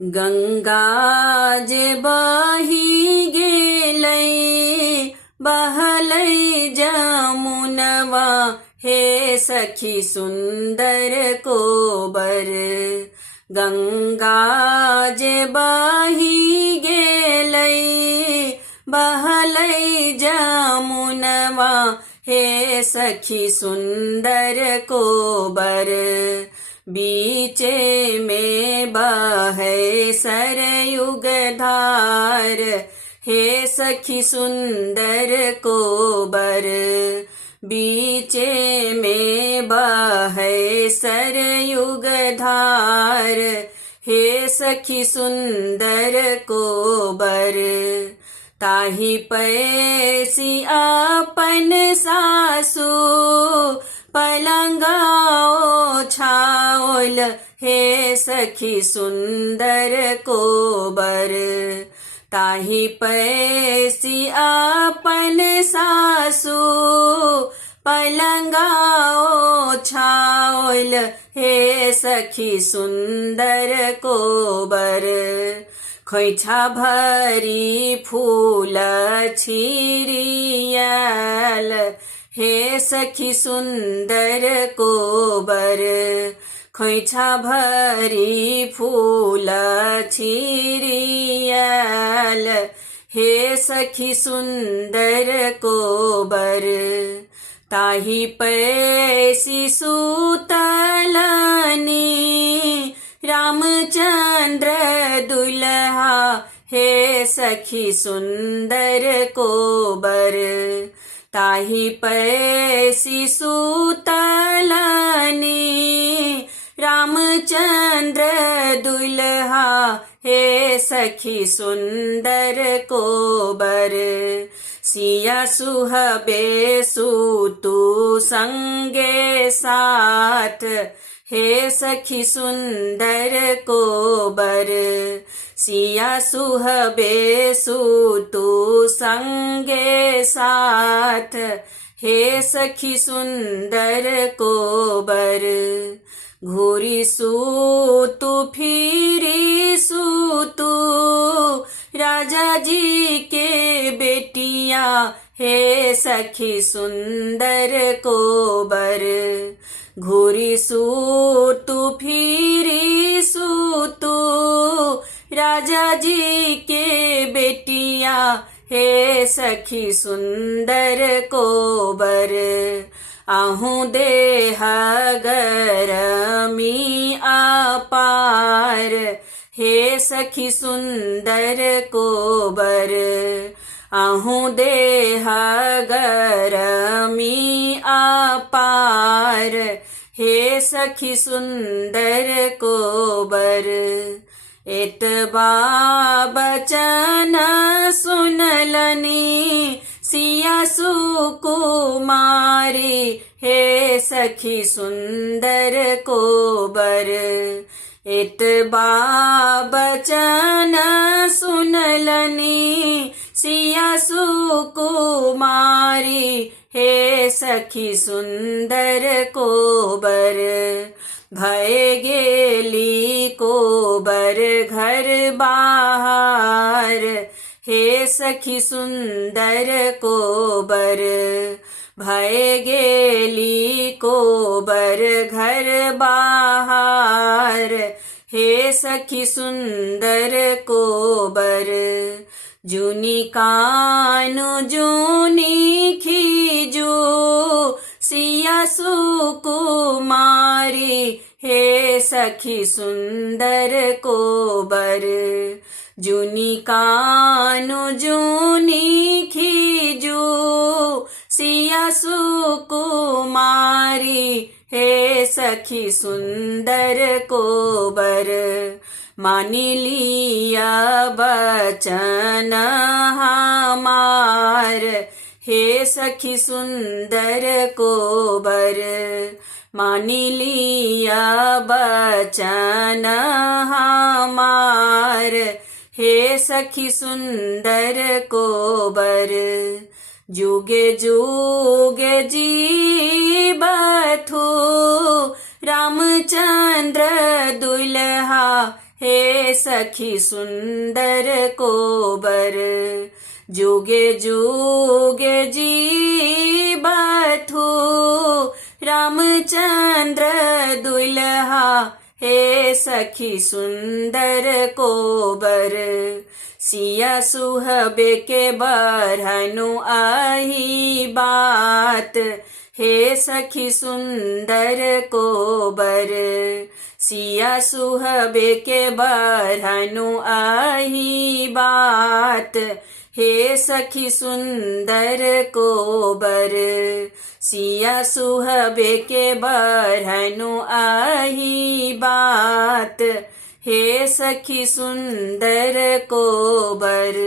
गंगा जे बही गेलै बहलै जमुनवा हे सखी सुंदर कोबर। गंगा जे बही गेलै बहलै जमुनवा हे सखी सुंदर कोबर। बीचे में बहे सरयुग धार हे सखी सुंदर कोबर। बीचे में बहे सरयुग धार हे सखी सुंदर कोबर। ताहि पैसी अपन सासु पलंगा ओछाओल हे सखी सुंदर कोबर। ताहि पैसी अपन सासु पलंगा ओछाओल हे सखी सुंदर कोबर। खोइछा भरी फूल छिरियल हे सखी सुंदर कोबर। खोइछा भरी फूल छिरियल हे सखी सुंदर कोबर। ताहि पैसी सुतलनी रामचंद्र दुल्हा हे सखी सुंदर कोबर। ताहि पैसी सुतलनी रामचंद्र दुल्हा हे सखी सुंदर कोबर। सिया सुहबे सुतु संगे साथ हे सखी सुंदर कोबर। सिया सुहबे सुतु संगे साथ हे सखी सुंदर कोबर। घूरी सुतु फिरी सुतु राजा जी के बेटिया हे सखी सुंदर कोबर। घूरी सुतु फिरी सुतु राजा जी के बेटिया हे सखी सुंदर कोबर। आहूँ देह गरमी अपार हे सखी सुंदर कोबर। आहूँ देह गरमी अपार हे सखी सुंदर कोबर। एतबा बचन सुनलनी सिया सुकुमारी हे सखी सुंदर कोबर। एतबा बचन सुनलनी सिया सुकुमारी हे सखी सुंदर कोबर। भय गेली कोबर घर बाहर हे सखी सुंदर कोबर। भय गेली कोबर घर बाहर हे सखी सुंदर कोबर। जूनी कानु जूनी खीजू सिया सुकुमारी हे सखी सुंदर कोबर। जूनी कानु जूनी खीजू सिया सुकुमारी हे सखी सुंदर कोबर। मानी लिया बचन हमार हे सखी सुंदर कोबर। मानी लिया बचन हमार हे सखी सुंदर कोबर। जुगे जुगे जीबथु रामचंद्र दुल्हा हे सखी सुंदर कोबर। जुगे जुगे जी बथू रामचंद्र दुल्हा हे सखी सुंदर कोबर। सिया सुहबे के बरहनु आही बात हे सखी सुंदर कोबर। सिया सुहबे के बरहनु आही बात हे सखी सुंदर कोबर। सिया सुहबे के बरहनु आही बात हे सखी सुंदर कोबर।